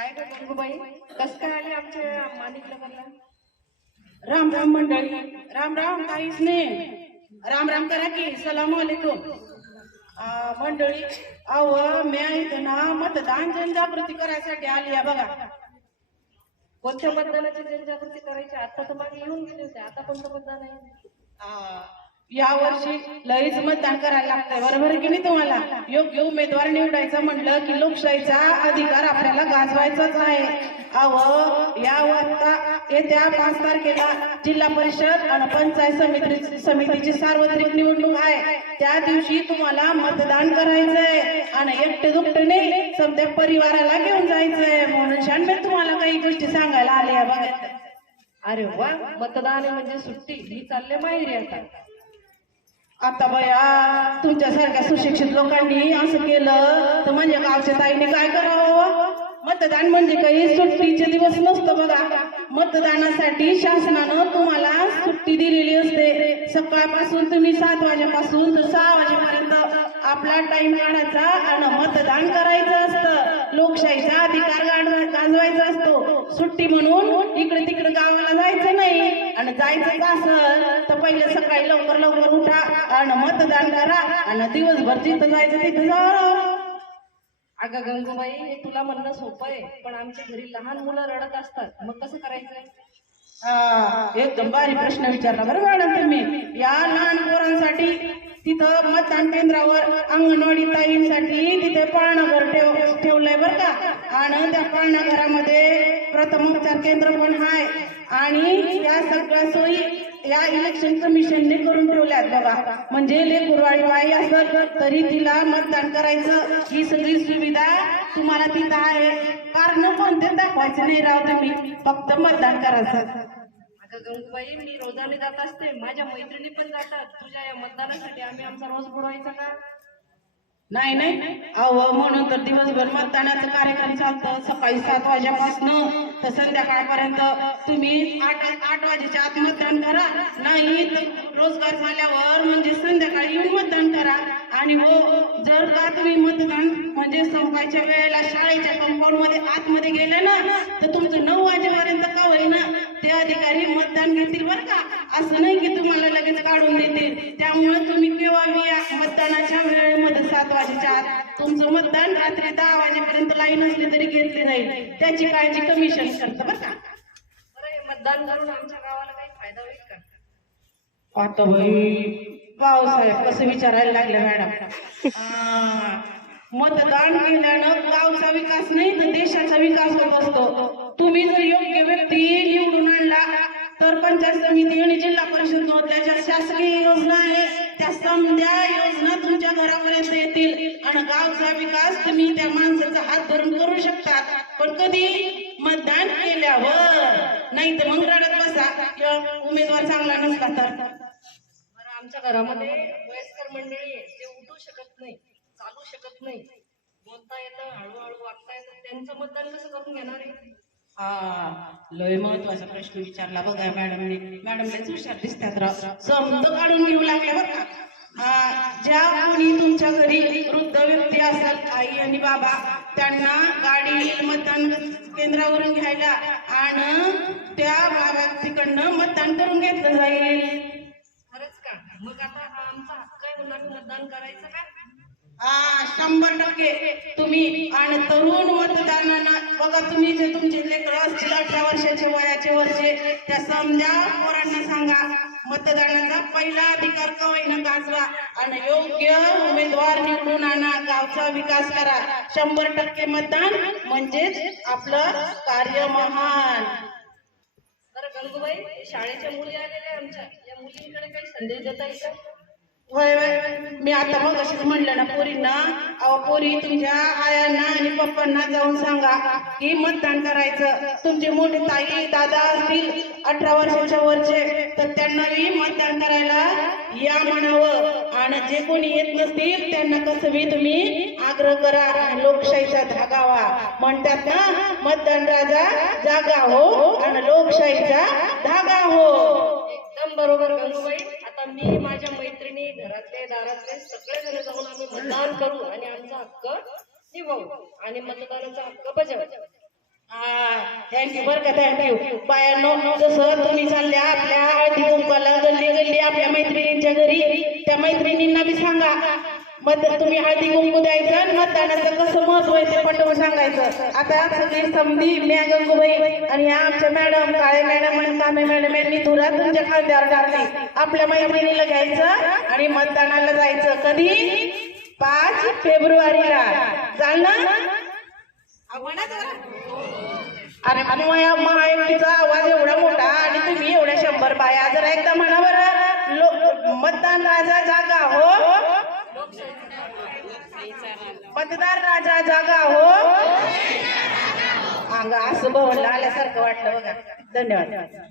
काय ग गंगूबाई कस काय आले आमच्या माणिक नगरला? राम राम मंडळी राम राम काहीच नाही राम राम करा की सलाम वालेकुम मंडळी अव मी इथं ना मतदान जनजागृती करायसाठी आली आहे बघा. कोणत्या मतदानाची जनजागृती करायची? आता तर मागे येऊन गेले होते आता कोणतं मतदान आहे? या वर्षी लईच मतदान करायला लागतंय. बरोबर की नाही तुम्हाला? योग्य उमेदवार निवडायचं म्हणलं की लोकशाहीचा अधिकार आपल्याला गाजवायचाच आहे. अव या वाजता येत्या पाच तारखेला जिल्हा परिषद आणि पंचायत समिती समितीची सार्वत्रिक निवडणूक आहे. त्या दिवशी तुम्हाला मतदान करायचंय आणि एकटे दुपटेने नाही समजा परिवाराला घेऊन जायचंय. म्हणून छान मी तुम्हाला काही गोष्टी सांगायला आल्या बघा. अरे वा मतदान म्हणजे सुट्टी. ही चालले माहेरी आता. आता बया तुमच्यासारख्या सुशिक्षित लोकांनी असं केलं तर म्हणजे गावच्या ताईने काय करावं हो? मतदान म्हणजे काही सुट्टीचे दिवस नसतं बघा. मतदानासाठी शासनानं तुम्हाला सुट्टी दिलेली असते. सकाळपासून तुम्ही सात वाजेपासून तर सहा वाजेपर्यंत आपला टाइम काढायचा आणि मतदान करायचं असतं. लोकशाहीचा अधिकार गाजवायचा असतो. सुट्टी म्हणून इकडे तिकडे गावाला जायचं नाही. आणि जायचं असं तर पहिले सकाळी लवकर लवकर उठा आणि मतदान करा आणि दिवसभर जिथं जायचं तिथं जावं अगं गंगूबाई हे तुला म्हणणं सोपं आहे पण आमच्या घरी लहान मुलं रडत असतात. मग कसं करायचं? एकदम भारी प्रश्न विचारला बरं मॅडम तुम्ही. या लहान पोरांसाठी तिथं मतदान केंद्रावर अंगणवाडी ताईंसाठी तिथे पाळणाघर ठेव ठेवलंय बरं का? आणि त्या पाळणाघरामध्ये प्रथमोपचार केंद्र पण आहे आणि या सगळ्या सोयी या इलेक्शन कमिशनने करून ठेवल्यात बघा. म्हणजे लेकुरवाडी बाई असेल तरी तिला मतदान करायचं. ही सगळी सुविधा तुम्हाला तिथं आहे. कारण कोणते दाखवायचे नाही राव तुम्ही. फक्त मतदान करायचं. गंगूबाई मी रोजाने जात असते. माझ्या मैत्रिणी पण जातात. तुझ्या या मतदानासाठी आम्ही आमचा रोज बुडवायचा का? नाही नाही. अहो म्हणून तर दिवसभर मतदानाचा कार्यक्रम चालतं. सकाळी सात वाजेपासून तर संध्याकाळपर्यंत तुम्ही आठ आठ वाजेच्या आत मतदान करा. नाही तर रोजगार झाल्यावर म्हणजे संध्याकाळी येऊन मतदान करा. आणि हो जर का तुम्ही मतदान म्हणजे सकाळच्या वेळेला शाळेच्या कंपाऊंडमध्ये आतमध्ये गेले ना तर तुमचं नऊ वाजेपर्यंत का होईना ते अधिकारी मतदान घेतील बरं का? असं नाही की तुम्हाला लगेच काढून देतील. त्यामुळे तुम्ही केव्हा मतदानाच्या वेळेला सात वाजेच्या आत तुमचं मतदान रात्री दहा वाजेपर्यंत लाईन असली तरी घेतली जाईल त्याची काळजी कमिशन करतं बरं का? मतदान करून आमच्या गावाला काही फायदा होईल का? आता बाई पावसाळ्यात कसं विचारायला लागले मॅडम मतदान केल्यानं गावचा विकास नाही तर देशाचा विकास होत असतो. तुम्ही जर योग्य व्यक्ती निवडून आणला तर पंचायत समिती आणि जिल्हा परिषद ज्या शासकीय योजना आहे त्या समध्या योजना तुमच्या घरापर्यंत येतील. आणि गावचा विकास तुम्ही त्या माणसाचा हात धरून करू शकता पण कधी मतदान केल्यावर नाही तर मग रडत बसा किंवा उमेदवार चांगला नसला तर. आमच्या घरामध्ये वयस्कर मंडळी आहे जे उठू शकत नाही चालू शकत नाही. बोलता येतं हळूहळू वागता येतं. त्यांचं मतदान कसं करून घेणार आहे? हा लय महत्त्वाचा प्रश्न विचारला बघा मॅडमने. मॅडम लयच हुशार दिसतात राव समज काढून घेऊ लागल्या आणि बाबा त्यांना गाडी मतदान केंद्रावरून घ्यायला आणि त्या बाबा तिकडनं मतदान करून घेतलं जाईल. खरंच का? मग आता हा आमचा हक्क आहे मतदान करायचं का? हा शंभर टक्के. तुम्ही आणि तरुण मतदानांना बघा तुम्ही जे तुमचे लेकर असतील अठरा वर्षाचे वयाचे वरचे त्या समजा पोरांना सांगा मतदानाचा पहिला अधिकार का होईना गाजवा आणि योग्य उमेदवार निवडून आणा गावचा विकास करा. शंभर टक्के मतदान म्हणजेच आपलं कार्य महान. बरं गंगूबाई शाळेच्या मुली आलेल्या आमच्या. या मुलींकडे काही संदेश देता येईल का? होय मी आता मग अशीच म्हणलं ना पोरींना अहो पोरी तुमच्या आयांना आणि पप्पांना जाऊन सांगा की मतदान करायचं. तुमचे मोठे ताई दादा असतील अठरा वर्षाच्या वरचे तर त्यांनाही मतदान करायला या म्हणावं. आणि जे कोणी येत नसतील त्यांना कसं बी तुम्ही आग्रह करा लोकशाहीचा धागावा. म्हणतात ना मतदान राजा जागा हो आणि लोकशाहीचा धागा हो. एकदम बरोबर आता मी माझ्या मैत्रिणी घरातले दारातले सगळे जण जाऊन आम्ही मतदान करू आणि आमचा हक्क निभावू. आणि मतदानाचा हक्क बजावू. थँक्यू बरं का थँक्यू बायांनो जसं तुम्ही चालल्या आपल्या हळदी कुंकवाला गल्ली गल्ली आपल्या मैत्रिणींच्या घरी. त्या मैत्रिणींना बी सांगा. मत तुम्ही हळदी कुंकू द्यायचं मतदानाचं कसं महत्त्व आहे ते पटवून सांगायचं. आता सगळी समधी म्या गंगूबाई आणि ह्या आमच्या मॅडम काळे मॅडम आणि कामे मॅडम यांनी धुरा तुमच्या खांद्यावर टाकली. आपल्या मैत्रिणीला घ्यायचं आणि मतदानाला जायचं. कधी? पाच फेब्रुवारीला चालणार अरे महा महायुतीचा आवाज एवढा मोठा आणि तुम्ही एवढ्या शंभर बाया जरा एकदा म्हणा बरं लो- मतदान राजा जागा हो मतदार राजा जागा हो. अंग असं भवन आल्यासारखं वाटलं बघा. धन्यवाद.